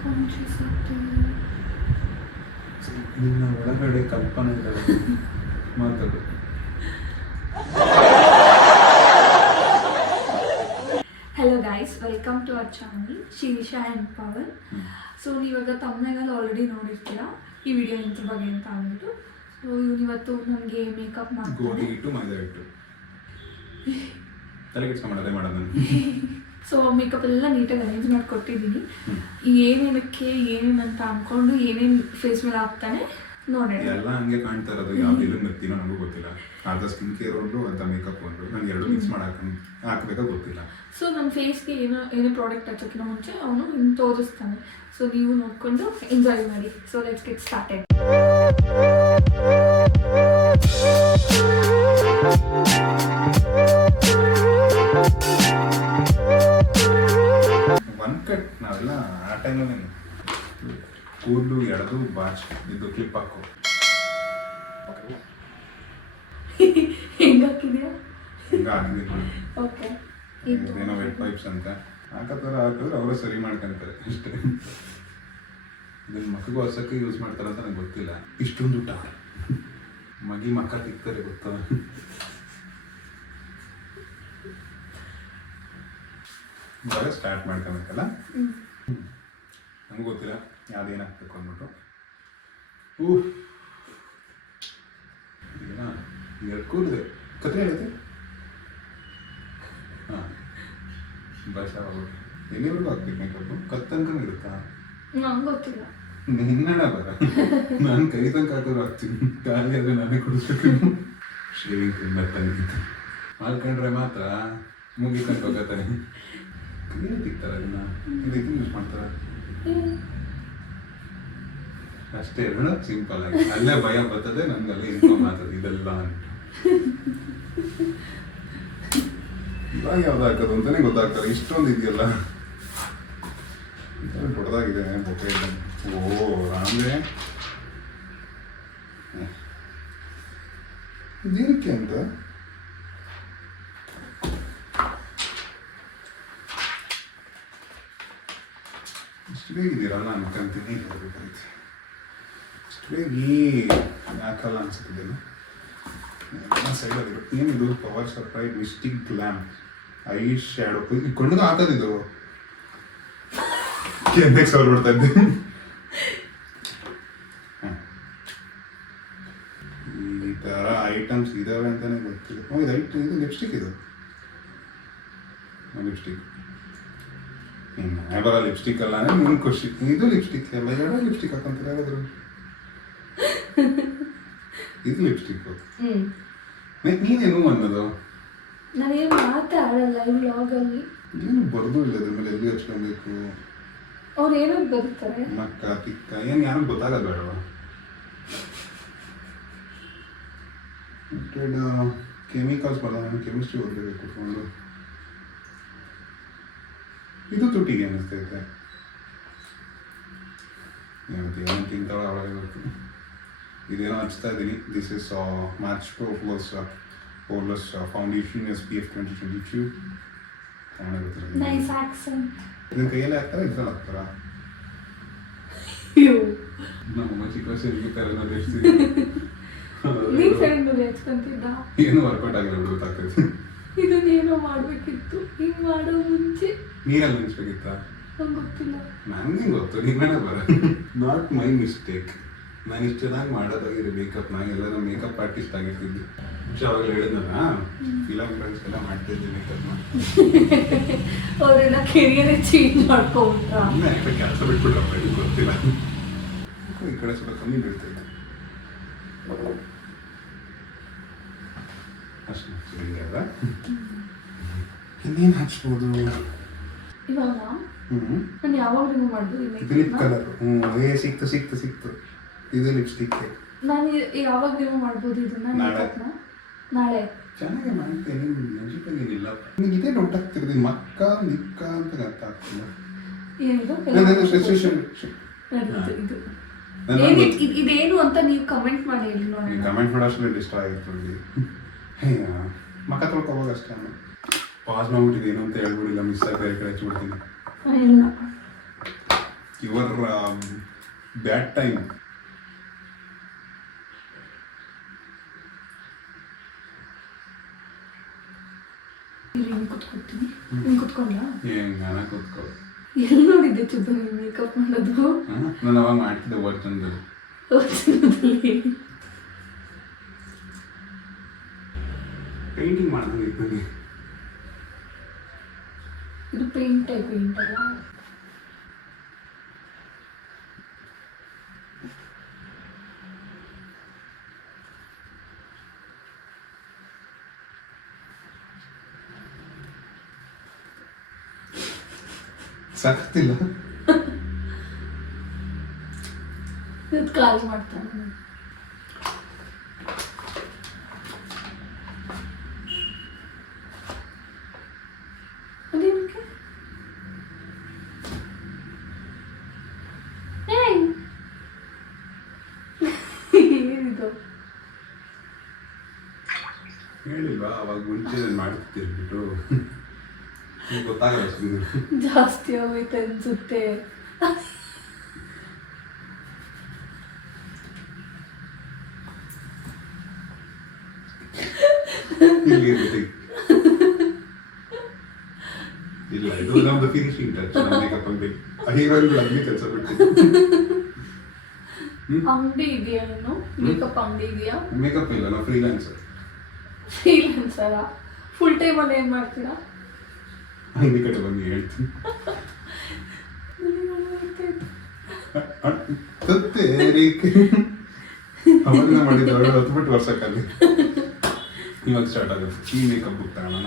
Conscious ಆಗ್ತಿದೆ. ನಿನ್ನ ಒಳಗಡೆ ಕಲ್ಪನೆಗಳು ಮಾತಾಡು. Hello guys, welcome to our channel Shirisha and Pavan. So ನೀವಾಗ ತಮ್ಮನೆಲ್ಲ ಆಲ್ರೆಡಿ ನೋಡಿರ್ತೀರಾ ಈ ವಿಡಿಯೋ ಇಂದ್ರ ಬಗ್ಗೆ ಅಂತ ಅಂದ್ಬಿಟ್ಟು. ಸೊ ಇವತ್ತು ನನಗೆ ಮೇಕಪ್ ಗೋಧಿ ಮಾಡ್ತಾರೆ. ಹಿಟ್ಟು ಮೈದಾ ಹಿಟ್ಟು ತಲೆ ಕೆಡ್ಸ್ಕೊಂಬೇಡ, ಮಾಡೋದು ನಾನು. ಸೊ ಮೇಕಪ್ ಎಲ್ಲ ನೀಟಾಗಿ ಅರೇಂಜ್ ಮಾಡಿ ಕೊಟ್ಟಿದ್ದೀನಿ. ಏನೇನಕ್ಕೆ ಏನೇನು ಅಂತ ಅಂದ್ಕೊಂಡು ಏನೇನು ಫೇಸ್ ಮೇಲೆ ಹಾಕ್ತಾನೆ ನೋಡೋಣ. ಎಲ್ಲ ಹಂಗೆ ಕಾಣ್ತಾ ಇರೋದು, ಯಾವ್ದು ಇಲ್ಲ ಬರ್ತೀನೋ ನನಗೂ ಗೊತ್ತಿಲ್ಲ. ಅರ್ಧ ಸ್ಕಿನ್ ಕೇರ್ ಒಂದು ಅಂತ ಮೇಕಪ್ ಒಂದು, ನಾನು ಎರಡು ಮಿಕ್ಸ್ ಮಾಡಿ ಹಾಕಬೇಕಾ ಗೊತ್ತಿಲ್ಲ. ಸೊ ನನ್ನ ಫೇಸ್ಗೆ ಏನೋ ಪ್ರಾಡಕ್ಟ್ ಹಚ್ಚೋಕ್ಕಿಂತ ಮುಂಚೆ ಅವನು ಇನ್ನು ತೋರಿಸ್ತಾನೆ. ಸೊ ನೀವು ನೋಡಿಕೊಂಡು ಎಂಜಾಯ್ ಮಾಡಿ. So let's get started. One cut ನಾವೆಲ್ಲ ಆ ಟೈಮಲ್ಲಿ ಕೂದಲು ಎಳೆದು ಬಾಚ್ ಇದು ಕ್ಲಿಪ್ ಹಾಕೋ. ಹೆಂಗೆ ಹಾಕಿದ್ಯಾ? ಹಿಂಗೆ ಹಾಕಿದ್ರು ಓಕೆ. ಏನೋ ವೆಟ್ ಪೈಪ್ಸ್ ಅಂತ ಹಾಕತ್ತಾರ, ಹಾಕಿದ್ರೆ ಅವರೇ ಸರಿ ಮಾಡ್ಕೊಂತಾರೆ ಅಷ್ಟೇ. ಇದನ್ನ ಮಕ್ಕಗೂ ಹಸಕ್ಕೆ ಯೂಸ್ ಮಾಡ್ತಾರೆ ಅಂತ ನಂಗೆ ಗೊತ್ತಿಲ್ಲ. ಇಷ್ಟೊಂದು ಊಟ ಮಗಿ ಮಕ್ಕ ತಿಕ್ತಾರೆ ಗೊತ್ತಾ? ಇವಾಗ ಸ್ಟಾರ್ಟ್ ಮಾಡ್ಕೊಬೇಕಲ್ಲ. ನಮ್ಗೆ ಗೊತ್ತಿಲ್ಲ ಯಾವ್ದೇನು ಹಾಕ್ಬೇಕು ಅಂದ್ಬಿಟ್ಟು. ಈಗ ಎರಡು ಕೂದಿದೆ ಕತ್ರಿ ಹೇಳುತ್ತೆ. ಹಾಂ ಬಸ್ ಎಲ್ಲಿವರೆಗೂ ಹಾಕ್ಬೇಕು ಮೇಕಪ್ಪು? ಕತ್ತಂಕ ಇರುತ್ತಾ? ನಂಗೆ ಗೊತ್ತಿಲ್ಲ. ನಿನ್ನಡ ಬರ ನಾನು ಕೈ ತನಕ ಹಾಕೋರು ಹಾಕ್ತೀನಿ, ಖಾಲಿ ಆದರೆ ನಾನೇ ಕೊಡಿಸ್ಬೇಕು. ಶೇವಿಂಗ್ ಕ್ರೀಮ್ ತಂಗಿತ್ತು ಮಾಡ್ಕೊಂಡ್ರೆ ಮಾತ್ರ ಮುಗಿತಂಕ ಹೋಗತ್ತಾನೆ. ಕ್ಲೀನ್ ತಿಕ್ತಾರೆ ಅದನ್ನ, ಇದಕ್ಕೆ ಯೂಸ್ ಮಾಡ್ತಾರೆ ಅಷ್ಟೇ. ಹೇಳ ಸಿಂಪಲ್ ಆಗಿ ಅಲ್ಲೇ ಭಯ ಬರ್ತದೆ ನನ್ಗೆ, ಅಲ್ಲೇ ಇನ್ಫಾರ್ಮ್ ಆಗ್ತದೆ ಇದೆಲ್ಲ ಅಂತ. ಇವಾಗ ಯಾವ್ದು ಹಾಕೋದು ಅಂತಾನೆ ಗೊತ್ತಾಗ್ತಾರೆ. ಇಷ್ಟೊಂದು ಇದೆಯಲ್ಲ, ದೊಡ್ಡದಾಗಿದೆ ಬೊಕ್ಕೆ. ಓ ರಾಮ್ರೆ, ಇದೇನಕ್ಕೆ ಅಂತ ಇಷ್ಟು ಬೇಗಿದ್ದೀರಲ್ಲ ಅನ್ಕೊಂತೀನಿ. ಬರಬೇಕಾಯ್ತು ಇಷ್ಟು ಬೇಗ ಯಾಕಲ್ಲ ಅನ್ಸುತ್ತಿದ್ದೇನೆ. ಎಲ್ಲ ಸೈಡಲ್ಲಿ ಏನಿದು? Power surprise mistake glam I shadow. ಇದು ಕೊಂಡಗ ಹಾಕೋದಿದು ಎಂದಕ್ಕೆ ಸಾವಿರ ಬಿಡ್ತಾ ಇದ್ದೆ. ಈ ಥರ ಐಟಮ್ಸ್ ಇದಾವೆ ಅಂತಾನೆ ಗೊತ್ತಿಲ್ಲ. ಇದು ಲಿಪ್ಸ್ಟಿಕ್, ಇದು ಲಿಪ್ಸ್ಟಿಕ್. ಬರ ಲಿಪ್ಸ್ಟಿಕ್ ಅಲ್ಲ ನಿಮ್ಗೆ ಖುಷಿ. ಇದು ಲಿಪ್ಸ್ಟಿಕ್ ಅಲ್ಲ, ಎರಡು ಲಿಪ್ಸ್ಟಿಕ್ ಹಾಕೊಂತಾರೆ ಯಾರಾದ್ರು. ಇದು ಲಿಪ್ಸ್ಟಿಕ್. ನೀನೇನು ಅನ್ನೋದು? ನಾನೇನು ಮಾತಾಡಲ್ಲ ಈ ವ್ಲಾಗಲ್ಲಿ. ಏನು ಬರ್ದು ಇಲ್ಲ ಅದ್ರ ಮೇಲೆ, ಎಲ್ಲಿ ಹಚ್ಕೊಬೇಕು? ಅವ್ರು ಏನೋ ಬರ್ತಾರೆ ಮಕ್ಕ ತಿಕ್ಕ ಏನು ಯಾರು ಗೊತ್ತಾಗದು ಬೇಡವಾ? ಕೆಮಿಕಲ್ಸ್ ಬರೋಣ, ಕೆಮಿಸ್ಟ್ರಿ ಓದಬೇಕು ಕುತ್ಕೊಂಡು. ಇದು ತುಟಿಗೆ ಅನ್ನಿಸ್ತೈತೆ. ಏನು ತಿಂತಾಳ ಅವಳೇ ಗೊತ್ತು. ಇದೇನೋ ಹಚ್ತಾ ಇದ್ದೀನಿ. This is match pro poreless foundation SPF 2022. Nice accent. ಇದನ್ನ ಕೈಯಲ್ಲೇ ಹಾಕ್ತಾರ, ಇದ್ರಲ್ಲಿ ಹಾಕ್ತಾರ? ಅಯ್ಯೋ, ನಮ್ಮ ಚಿಕ್ಕ ವಯಸ್ಸಲ್ಲಿ ಕರೆಲ್ಲ ನೀನ್ ಫ್ರೆಂಡ್ ಹಚ್ಕೊಂತಿದ್ದ. ಏನು ವರ್ಕೌಟ್ ಆಗಿಲ್ಲ, ಗೊತ್ತಾಗ್ತೈತೆ. ಇದನ್ನೇನೋ ಮಾಡ್ಬೇಕಿತ್ತು, ಹಿಂಗ್ ಮಾಡೋ ಮುಂಚೆ ನೀರಲ್ಲಿ ನೆನೆಸ್ಬೇಕಿತ್ತ? ನಂಗೆ ಗೊತ್ತಿಲ್ಲ. ನನಗೆ ಗೊತ್ತು, ನೀವೇನ ಬರ. Not my mistake. ನಾನು ಇಷ್ಟು ಚೆನ್ನಾಗಿ ಮಾಡೋದಾಗಿದೆ ಮೇಕಪ್. ನಾನು ಎಲ್ಲ ನಮ್ಮ ಮೇಕಪ್ ಆರ್ಟಿಸ್ಟ್ ಆಗಿರ್ತಿದ್ದೆ. ಅವಾಗಲೇ ಹೇಳಿದ್ನಲ್ಲ, ಫಿಲಮ್ ಫ್ರೆಂಡ್ಸ್ ಎಲ್ಲ ಮಾಡ್ತಿದ್ದೆ ಮೇಕಪ್ನ. ಅವರೆಲ್ಲ ಕೆರಿಯರ್ ಚೇಂಜ್ ಮಾಡ್ಕೊಂಡ್ರ. ಕೆಲಸ ಬಿಟ್ಬಿಟ್ರಪ್ಪ, ಇದು ಗೊತ್ತಿಲ್ಲ. ಈ ಕಡೆ ಸ್ವಲ್ಪ ಕಮ್ಮಿ ಬೀಳ್ತೈತೆ ಅಷ್ಟೇ. ಸರಿ ಅಲ್ಲ, ಇನ್ನೇನು ಹಚ್ಬೋದು ಇವಾಗ? ನಾನು ಯಾವಾಗ ರಿಮೂವ್ ಮಾಡ್ಬೋದು? Lip colour. ಅದೇ ಸಿಕ್ತು. ಇದು ಲಿಪ್ಸ್ಟಿಕ್. ನಾನು ಯಾವಾಗ ರಿಮೂವ್ ಮಾಡ್ಬೋದು ಇದನ್ನ? ನಾಳೆ ಚೆನ್ನಾಗಿ ಮಾಡ್ತೇನೆ. ಏನಿಲ್ಲ, ನಿಮಗೆ ಇದೇ ಡೌಟ್ ಆಗ್ತಿರೋದು, ಮಕ್ಕ ನಿಕ್ಕ ಅಂತ ಅರ್ಥ ಆಗ್ತಿಲ್ಲ. ಇದೇನು ಅಂತ ನೀವು ಕಮೆಂಟ್ ಮಾಡಿ ಹೇಳಿ ನೋಡಿ. ಕಮೆಂಟ್ ಮಾಡೋಷ್ಟು ಇಷ್ಟ ಆಗಿತ್ತು. ಮಕ್ಕ ತೊಳ್ಕೋವಾಗ ಅಷ್ಟೇ. ಪಾಸ್ ಮಾಡ್ಬಿಟ್ಟಿದೆ ಏನು ಅಂತ ಹೇಳ್ಬಿಡಿಲ್ಲ, ಮಿಸ್ ಆಗಿ ಬೇರೆ ಕಡೆ ಹಚ್ಬಿಡ್ತೀನಿ. Your bad time. ಇಲ್ಲಿ ಹಿಂಗೆ ಕುತ್ಕೊತೀನಿ. ಹಿಂಗೆ ಕುತ್ಕೊಂಡ ನಾನು ಕೂತ್ಕೋ. ಎಲ್ಲಿ ನೋಡಿದ್ದೆ ಚುಬ್ಬ ನೀನು ಮೇಕಪ್ ಮಾಡೋದು? ನಾನು ಅವಾಗ ಮಾಡ್ತಿದ್ದೆ ಒರಿಜಿನಲ್. ಪೇಂಟಿಂಗ್ ಮಾಡ್ದಂಗೆ ನನಗೆ. ಇದು ಪೇಂಟ್ ಅಲ್ಲ. ಸಾಕತ್ತಿಲ್ಲ. ಇದು ಕಾಲ್ ಮಾಡ್ತಾನೆ. ಅದೇನಕ್ಕೆ? ಏನಿದು? ಹೇಳಿಲ್ವಾ ಅವಾಗ ಮುಂಚೆ ನಾನು ಮಾಡ್ತಿರ್ಬಿಟ್ಟು ಗೊತ್ತಾಗಲ್ಲ ಸುಮ್ಮನೆ. ಜಾಸ್ತಿ ಹೋಯ್ತು ಅನ್ಸುತ್ತೆ. ಇಲ್ಲ ಇದು ನಮ್ದು ಫಿನಿಶಿಂಗ್ ಟಚ್. ಮೇಕಪ್ ಅಂಗಡಿ ಹೀರೋಯಿನ್ಗಳು ಅಲ್ಲಿ ಕೆಲಸ ಬಿಟ್ಟಿದ್ದು. ಅಂಗಡಿ ಇದೆಯಾ? ಏನು ಮೇಕಪ್ ಅಂಗಡಿ ಇದೆಯಾ? ಮೇಕಪ್ ಇಲ್ಲ, ನಾವು ಫ್ರೀಲಾನ್ಸರ್. ಫ್ರೀಲಾನ್ಸರಾ? ಫುಲ್ ಟೈಮ್ ಅಲ್ಲಿ ಏನ್ ಮಾಡ್ತೀರಾ? ಅಂಗಡಿ ಕಡೆ ಬಂದು ಹೇಳ್ತೀನಿ. ಅವಾಗ ಮಾಡಿದ್ದವಳು 10 ವರ್ಷಕ್ಕಲ್ಲಿ ಇವಾಗ ಸ್ಟಾರ್ಟ್ ಆಗುತ್ತೆ. ಈ ಮೇಕಪ್ ಬುಕ್ ತಗೋಣ.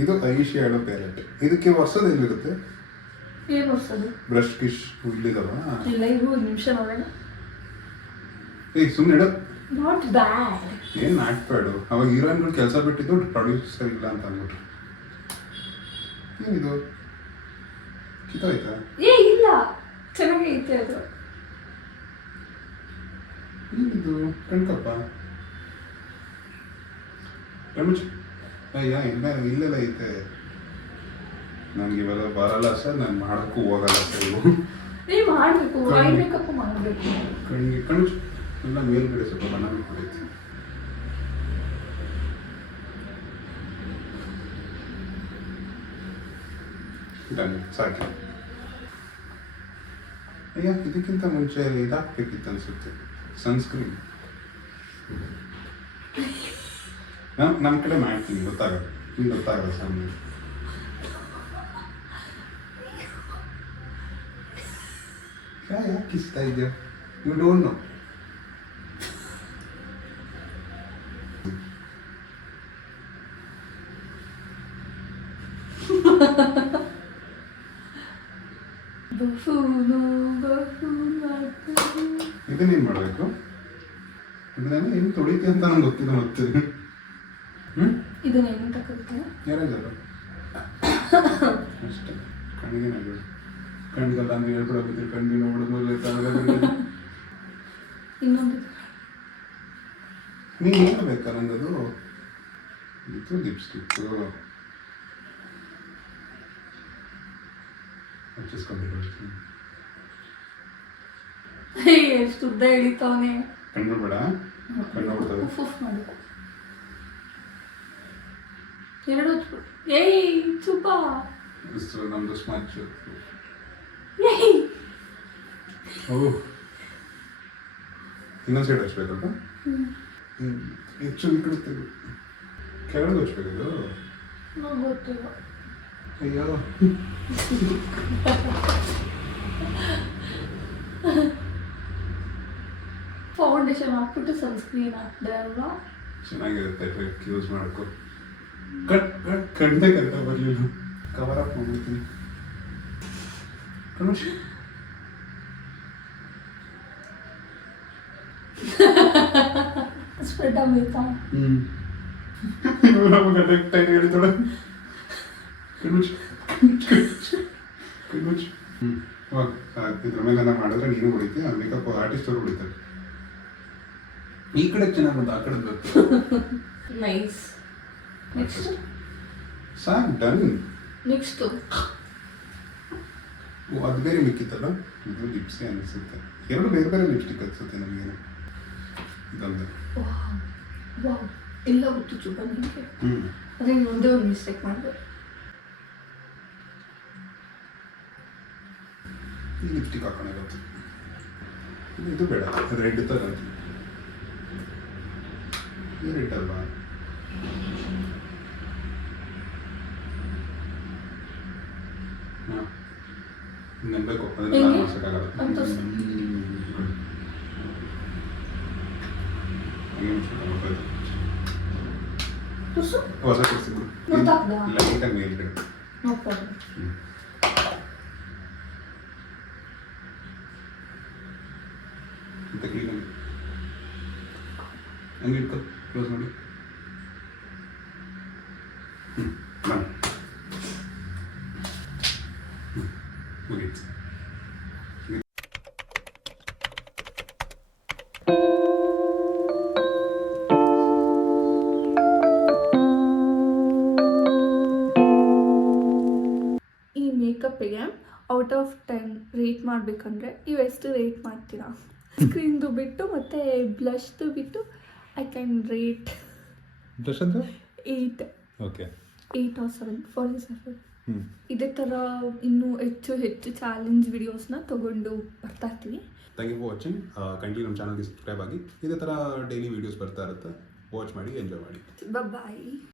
ಇದು ಐ ಶ್ಯಾಡೋ ಪ್ಯಾಲೆಟ್. ಇದಕ್ಕೆ ವರ್ಷದ ಎಲ್ಲಿರುತ್ತೆ? ಏನು ವರ್ಷದು? ಬ್ರಷ್ ಕಿಶ್ ಇಲ್ಲಿದವ? ಇಲ್ಲ, ಇದು ಒಂದು ನಿಮಿಷ ನೋಡೋಣ. ಸುಮ್ಮನೆ ಇಡ. Not bad. ಏನು ನಾಟ್ಬೇಡು. ಅವಾಗ ಹೀರೋಯಿನ್ಗಳು ಕೆಲಸ ಬಿಟ್ಟಿದ್ದು ಪ್ರೊಡ್ಯೂಸರ್ ಇಲ್ಲ ಅಂತ ಅಂದ್ಬಿಟ್ರು. ಏನಿದು ಕಿತ್ತಾಯ್ತಾ? ಇಲ್ಲ, ಚೆನ್ನಾಗೈತೆ ಅದು. ಏನಿದು ಕಣ್ಕಪ್ಪ? ಕಣ್ಮುಚ್ಚ. ಅಯ್ಯ ಇಲ್ಲೆಲ್ಲ ಐತೆ. ನನಗೆ ಇವೆಲ್ಲ ಬರಲ್ಲ ಸರ್, ನಾನು ಮಾಡೋಕ್ಕೂ ಹೋಗಲ್ಲ ಸರ್. ಇವು ನೀವು ಮಾಡಬೇಕು, ಐ ಮೇಕಪ್ ಮಾಡಬೇಕು. ಕಣ್ಣಿಗೆ ಕಣ್ಮುಚ್ಚ. ಎಲ್ಲ ಮೇಲ್ಗಡೆ ಸ್ವಲ್ಪ ಬಣ್ಣ ಬಿಟ್ಬಿಡೈತೆ. ಸಾಕಿ. ಅಯ್ಯ ಇದಕ್ಕಿಂತ ಮುಂಚೆ ಇದಾಗಬೇಕಿತ್ತು ಅನ್ಸುತ್ತೆ, ಸನ್ಸ್ಕ್ರೀನ್. ನಮ್ಮ ಕಡೆ ಮಾಡ್ತೀನಿ, ಗೊತ್ತಾಗಲ್ಲ. ನಿಮ್ಗೆ ಗೊತ್ತಾಗಲ್ಲ ಸಾಮಿ. ಯಾಕೆ ಇಷ್ಟ ಇದೆಯಾ? You don't know. ಇದನ್ನೇನು ಮಾಡಬೇಕು? ಇದನ್ನೆಲ್ಲ ಏನು ತೊಳಿತಿ ಅಂತ ನಂಗೆ ಗೊತ್ತಿಲ್ಲ. ಮತ್ತೆ ಇದನ್ನೇನು ತಗೊಳ್ತೀಯ? ಯಾರಾಗಲ್ಲ ಅಷ್ಟೇ. ಕಣ್ಣಿಗೆ ನಗು. ಕಣ್ಣಿಗೆಲ್ಲ ಅಂದ್ರೆ ಹೇಳ್ಬಿಡೋದಿದ್ರೆ ಕಣ್ಣಿಗೆ ನೋಡೋದು. ಇನ್ನೊಂದು ನೀನು ಏನು ಬೇಕಾ ನಂಗದು? ಇದು ಲಿಪ್ಸ್ಟಿಕ್ಕು ಹಚ್ಚಿಸ್ಕೊಂಡಿರ್ತೀನಿ. ಎಷ್ಟು ಉದ್ದ ಹಿಡಿತವನೆ. ಕಣ್ಣು ಬೇಡ, ಕಣ್ಣು ಬಿಡ್ತದೆ. ಉಫ್ ಮಾಡು. ಎರಡು ಏಯ್ ಚುಬ್ಬ. ನಮ್ದು ಸ್ಮಚ್. ಏಯ್ ಓ, ಇನ್ನೊಂದು ಸೈಡ್ ಹಚ್ಬೇಕಪ್ಪ. ಹೆಚ್ಚು ಈ ಕಡೆ ತೆಗೆ. ಕೆಳಗೆ ಹಚ್ಬೇಕದು. ನಂಗೆ ಗೊತ್ತಿಲ್ಲ. ಅಯ್ಯೋ ಫೌಂಡೇಶನ್ ಹಾಕ್ಬಿಟ್ಟು ಸನ್ಸ್ಕ್ರೀನ್ ಹಾಕ್ದೆ ಅಲ್ವಾ? ಚೆನ್ನಾಗಿರುತ್ತೆ. ಟ್ರಿಕ್ ಯೂಸ್ ಮಾಡ್ಕೊ. ಕಣ್ಣಿಗೆ ಕರೆಕ್ಟಾಗಿ ಬರಲಿಲ್ಲ. ಕವರ್ ಅಪ್ ಮಾಡ್ಬಿಡ್ತೀನಿ. ಕಣ್ಮುಚ್ಚಿ. ಸ್ಪ್ರೆಡ್ ಆಗಬೇಕಾ? ನಮಗೆ ಟೈಮ್ ಹೇಳ್ತಾಳೆ. ಕಣ್ಮುಚ್ಚಿ. ಕಣ್ಮುಚ್ಚಿ. ಇದ್ರ ಮೇಲೆ ನಾನು ಮಾಡಿದ್ರೆ ನೀನು ಹೊಡಿತೀಯ. ಮೇಕಪ್ ಆರ್ಟಿಸ್ಟ್ ಅವರು ಹೊಡಿತಾರೆ. ಈ ಕಡೆ ಚೆನ್ನಾಗಿ ಬಂತು, ಆ ಕಡೆ ಬೇಕು. ನೈಸ್. ನೆಕ್ಸ್ಟ್ ಸಾಕು, ಡನ್. ನೆಕ್ಸ್ಟ್ ಓ ಅದು ಬೇರೆ ಮಿಕ್ಕಿತ್ತಲ್ಲ ಇದು ಲಿಪ್ಸೇ ಅನಿಸುತ್ತೆ ಎರಡು ಬೇರೆ ಬೇರೆ ಲಿಪ್ಸ್ಟಿಕ್ ಅನಿಸುತ್ತೆ ನಮಗೇನು ಇದೊಂದು ವಾವ್ ಎಲ್ಲ ಗೊತ್ತು ಚೂಪ ನಿಮಗೆ ಅದೇ ಒಂದೇ ಒಂದು ಮಿಸ್ಟೇಕ್ ಮಾಡಿದೆ. ಈ ಲಿಪ್ಸ್ಟಿಕ್ ಹಾಕೋಣ ಇವತ್ತು ಇದು ಬೇಡ ರೆಡ್ ಥರ ಇದು ರೆಡ್ ಅಲ್ವಾ ಹಾಂ ನೆನಬೇಕು ಅದನ್ನ ಹೆಂಗೆ? ಮಾಡ್ಸೋಕ್ಕಾಗಲ್ಲ ಅಂತ ತುಸು ಹೊಸ ಕೊಡ್ಸಿದ್ರು ಗೊತ್ತಾಗ್ದಾ? ಲೈಟಾಗಿ ಮೇಲ್ಗಡೆ ನೋ ಪ್ರಾಬ್ಲಮ್. ಅಂತ ಕ್ಲೀನಾಗಿ ಹಂಗೆ ಇಟ್ಕೊ ಕ್ಲೋಸ್ ಮಾಡಿ ಮಾಡಿ ಮುಗೀತು. ಈ ಮೇಕಪ್ಪಿಗೆ ಔಟ್ ಆಫ್ 10 ರೇಟ್ ಮಾಡಬೇಕಂದ್ರೆ ನೀವು ಎಷ್ಟು ರೇಟ್ ಮಾಡ್ತೀರಾ? ಸ್ಕ್ರೀನ್ದು ಬಿಟ್ಟು ಮತ್ತು ಬ್ಲಷ್ದು ಬಿಟ್ಟು ಐ ಕ್ಯಾನ್ ರೇಟ್ ಬ್ಲಷ್ ಅಂದರೆ 8 ಓಕೆ 8 or 7 ಫಾರ್ ಎಕ್ಸಾಂಪಲ್. ಇದೇ ಥರ ಇನ್ನೂ ಹೆಚ್ಚು ಹೆಚ್ಚು ಚಾಲೆಂಜ್ ವಿಡಿಯೋಸ್ನ ತೊಗೊಂಡು ಬರ್ತಾ ಇರ್ತೀವಿ. Thank you for watching. Continue ನಮ್ಮ ಚಾನಲ್ಗೆ ಸಬ್ಸ್ಕ್ರೈಬ್ ಆಗಿ ಇದೇ ಥರ ಡೈಲಿ ವೀಡಿಯೋಸ್ ಬರ್ತಾ ಇರುತ್ತೆ. ವಾಚ್ ಮಾಡಿ ಎಂಜಾಯ್ ಮಾಡಿ. ಬಾಯ್.